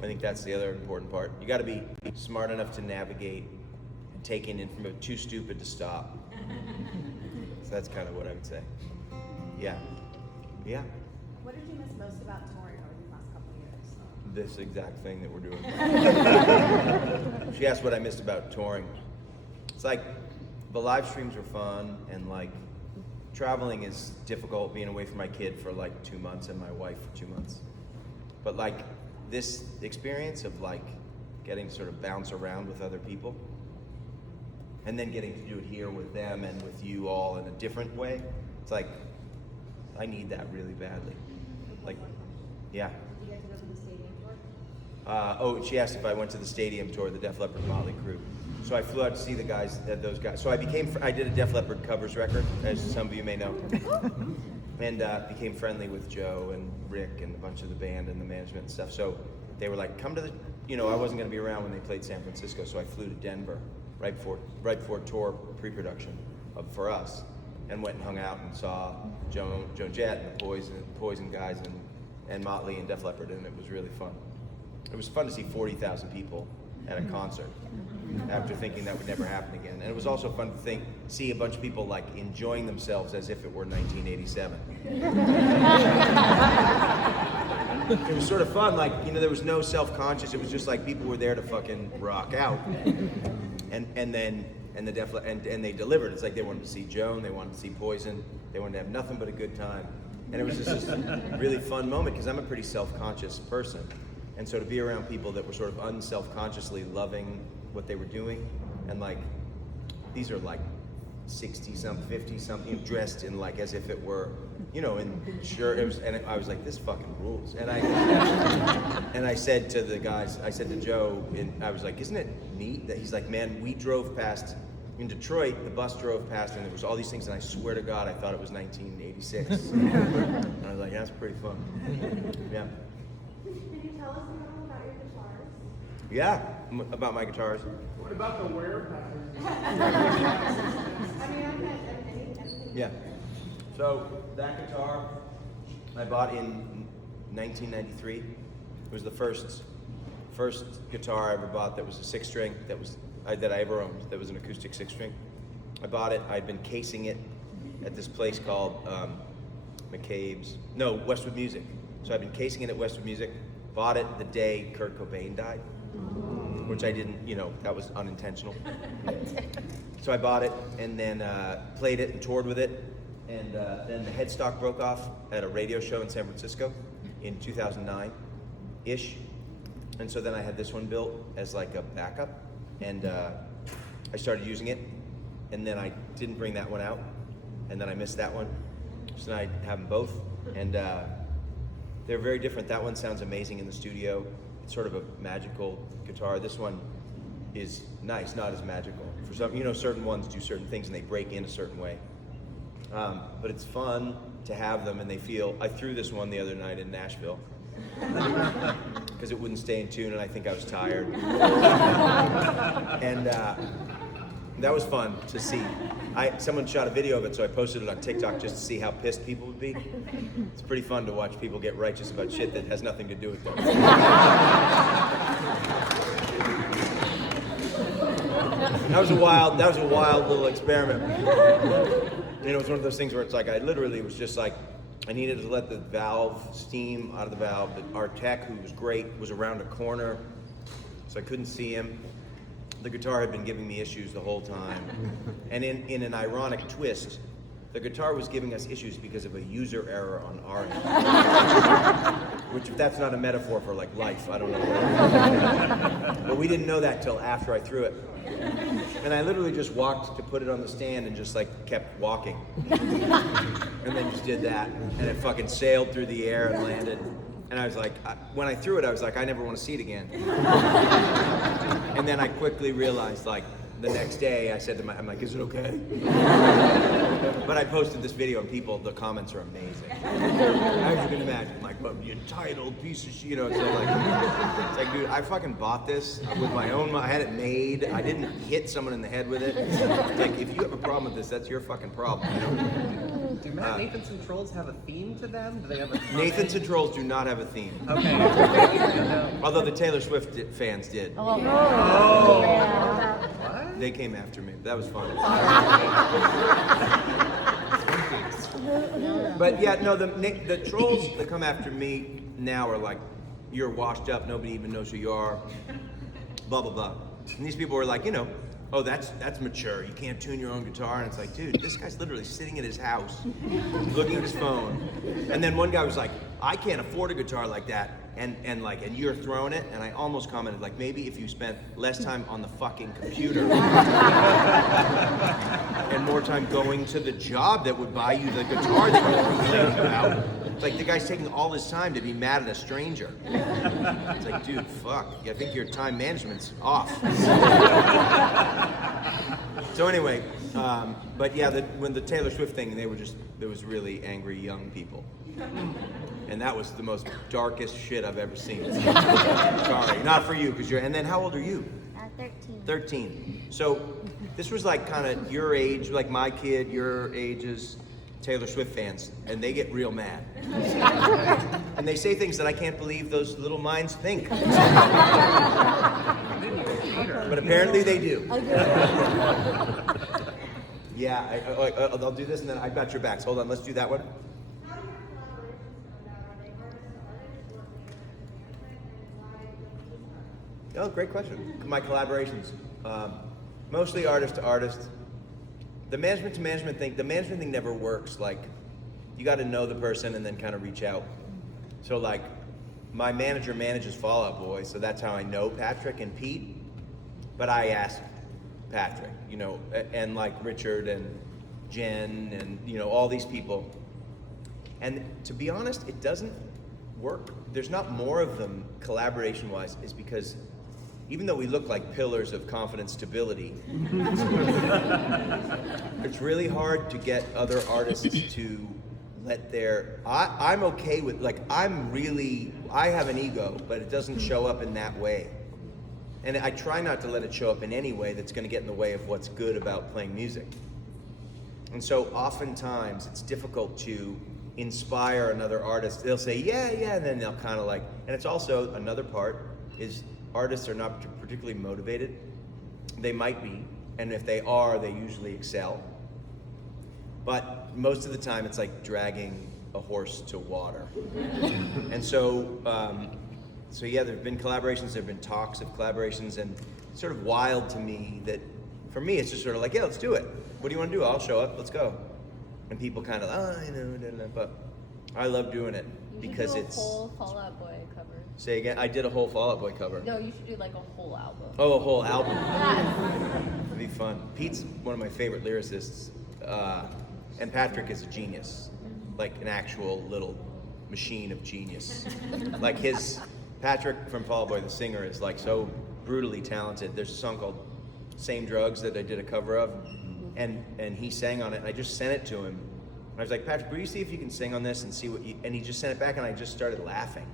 I think that's the other important part. You got to be smart enough to navigate and take in from too stupid to stop. So that's kind of what I would say. Yeah. Yeah. What did you miss most about touring over the last couple of years? This exact thing that we're doing. She asked what I missed about touring. It's like the live streams were fun, and like traveling is difficult, being away from my kid for like 2 months and my wife for 2 months. But like this experience of like getting to sort of bounce around with other people and then getting to do it here with them and with you all in a different way, it's like I need that really badly. Like, yeah. Did you get to go to the stadium tour? She asked if I went to the stadium tour, the Def Leppard Motley Crue. So I flew out to see the guys, those guys. So I did a Def Leppard covers record, as some of you may know, and became friendly with Joe and Rick and a bunch of the band and the management and stuff. So they were like, come to the, I wasn't gonna be around when they played San Francisco, so I flew to Denver right before tour pre-production for us, and went and hung out and saw Joan Jett and the Poison guys and Motley and Def Leppard, and it was really fun. It was fun to see 40,000 people at a concert after thinking that would never happen again. And it was also fun to see a bunch of people like enjoying themselves as if it were 1987. It was sort of fun, like, there was no self-conscious, it was just like people were there to fucking rock out. And they delivered. It's like they wanted to see Joan, they wanted to see Poison, they wanted to have nothing but a good time. And it was just a really fun moment because I'm a pretty self-conscious person. And so to be around people that were sort of unself-consciously loving what they were doing, and like, these are like 60-something, 50-something, dressed in like as if it were, in shirt. I was like, this fucking rules. And I said to the guys, I said to Joe, and I was like, isn't it neat that he's like, man, we drove past, in Detroit, the bus drove past and there was all these things, and I swear to God, I thought it was 1986. And I was like, that's pretty fun. Yeah. Can you tell us a little about your guitars? Yeah, about my guitars. What about the wear pattern? Anything. Yeah. So that guitar I bought in 1993. It was the first guitar I ever bought that was a 6-string that I ever owned. That was an acoustic 6-string. I bought it. I'd been casing it at this place called Westwood Music. So I've been casing it at Westwood Music. Bought it the day Kurt Cobain died, which I didn't, that was unintentional. So I bought it and then played it and toured with it. And then the headstock broke off at a radio show in San Francisco in 2009-ish. And so then I had this one built as like a backup. And I started using it. And then I didn't bring that one out. And then I missed that one. So now I have them both. And they're very different. That one sounds amazing in the studio. It's sort of a magical guitar. This one is nice, not as magical. For some, certain ones do certain things and they break in a certain way. But it's fun to have them, and I threw this one the other night in Nashville because it wouldn't stay in tune, and I think I was tired. And that was fun to see. Someone shot a video of it, so I posted it on TikTok just to see how pissed people would be. It's pretty fun to watch people get righteous about shit that has nothing to do with them. That was a wild little experiment. It was one of those things where it's like I literally was just like, I needed to let the valve steam out of the valve. But our tech, who was great, was around a corner, so I couldn't see him. The guitar had been giving me issues the whole time. And in an ironic twist, the guitar was giving us issues because of a user error on our end. Which, if that's not a metaphor for like life, I don't know what. But we didn't know that till after I threw it. And I literally just walked to put it on the stand and just like kept walking. And then just did that. And it fucking sailed through the air and landed. And I was like, when I threw it, I was like, I never want to see it again. And then I quickly realized, like, the next day, I said to I'm like, is it okay? But I posted this video and the comments are amazing. As you can imagine, like, but you entitled piece of shit, it's like, dude, I fucking bought this with my own money. I had it made. I didn't hit someone in the head with it. Like, if you have a problem with this, that's your fucking problem. Do Matt Nathanson trolls have a theme to them? Do they have a Nathanson trolls do not have a theme. Okay. Although the Taylor Swift fans did. Oh. What? They came after me. That was fun. But yeah, no, the trolls that come after me now are like, you're washed up, nobody even knows who you are, blah, blah, blah. And these people are like, you know, oh, that's mature. You can't tune your own guitar. And it's like, dude, this guy's literally sitting in his house, looking at his phone. And then one guy was like, I can't afford a guitar like that. And you're throwing it. And I almost commented, like, maybe if you spent less time on the fucking computer and more time going to the job that would buy you the guitar that you're complaining about. It's like the guy's taking all his time to be mad at a stranger. It's like, dude, fuck. I think your time management's off. So anyway, but yeah, when the Taylor Swift thing, there was really angry young people. And that was the most darkest shit I've ever seen. Sorry, not for you, because and then how old are you? 13. 13. So this was like kind of your age, like my kid, your ages, Taylor Swift fans, and they get real mad. And they say things that I can't believe those little minds think. But apparently they do. Yeah, I'll do this and then I got your backs. Hold on, let's do that one. Oh, great question. My collaborations, mostly artist to artist. The management to management thing, the management thing never works. Like, you got to know the person and then kind of reach out. So like, my manager manages Fall Out Boy, so that's how I know Patrick and Pete. But I asked Patrick, you know, and like Richard and Jen and, you know, all these people. And to be honest, it doesn't work. There's not more of them collaboration-wise, is because even though we look like pillars of confidence stability, it's really hard to get other artists to let their, I'm okay with, like, I have an ego, but it doesn't show up in that way. And I try not to let it show up in any way that's gonna get in the way of what's good about playing music. And so oftentimes it's difficult to inspire another artist. They'll say, yeah, and then they'll kind of like, and it's also another part is artists are not particularly motivated. They might be, and if they are, they usually excel. But most of the time it's like dragging a horse to water. And so, so yeah, there've been collaborations, there've been talks of collaborations, and it's sort of wild to me that, for me, it's just sort of like, yeah, let's do it. What do you want to do? I'll show up, let's go. And people kind of, I know, but I love doing it because do a it's. whole Fall Out Boy cover. Say again, I did a whole Fall Out Boy cover. No, you should do like a whole album. Oh, a whole album. Yes. It'd be fun. Pete's one of my favorite lyricists, and Patrick is a genius, like an actual little machine of genius. Like Patrick from Fall Out Boy, the singer, is like so brutally talented. There's a song called Same Drugs that I did a cover of, and he sang on it, and I just sent it to him. I was like, Patrick, will you see if you can sing on this and see what you, and he just sent it back, and I just started laughing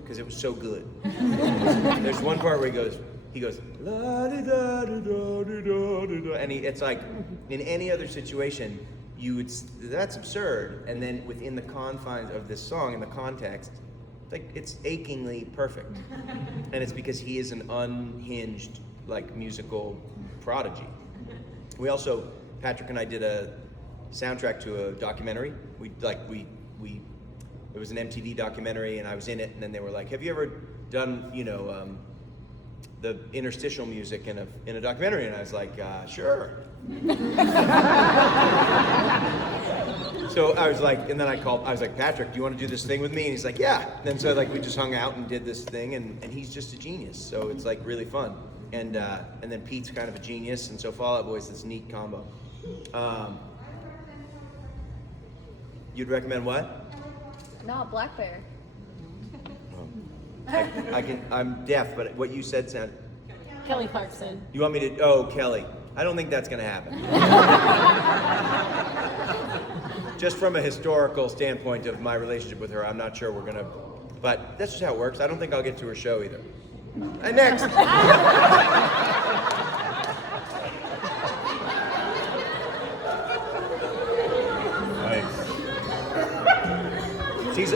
because it was so good. There's one part where he goes, la di da di da di da di da, and it's like, in any other situation, that's absurd, and then within the confines of this song, in the context, like it's achingly perfect. And it's because he is an unhinged, like, musical prodigy. We also, Patrick and I did a soundtrack to a documentary. It was an MTV documentary, and I was in it, and then they were like, have you ever done, you know, the interstitial music in a documentary? And I was like, sure. So I was like, and then I was like, Patrick, do you want to do this thing with me? And he's like, yeah. And so like we just hung out and did this thing, and he's just a genius. So it's like really fun. And then Pete's kind of a genius, and so Fall Out Boy is this neat combo. You'd recommend what? No, Black Bear. I'm deaf, but what you said sounded. Kelly Clarkson. You want me to? Oh, Kelly. I don't think that's gonna happen. Just from a historical standpoint of my relationship with her, I'm not sure we're gonna. But that's just how it works. I don't think I'll get to her show either. And next. Nice. She's,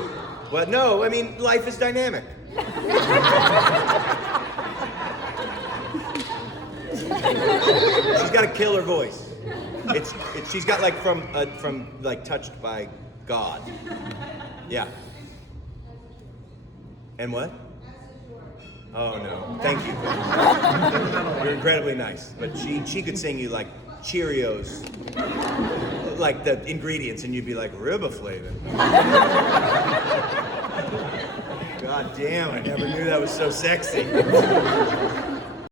well, no, I mean, life is dynamic. She's got a killer voice. She's got like from like touched by God. Yeah. And what? Oh no, thank you. You're incredibly nice, but she could sing you like Cheerios, like the ingredients, and you'd be like riboflavin. God damn, I never knew that was so sexy.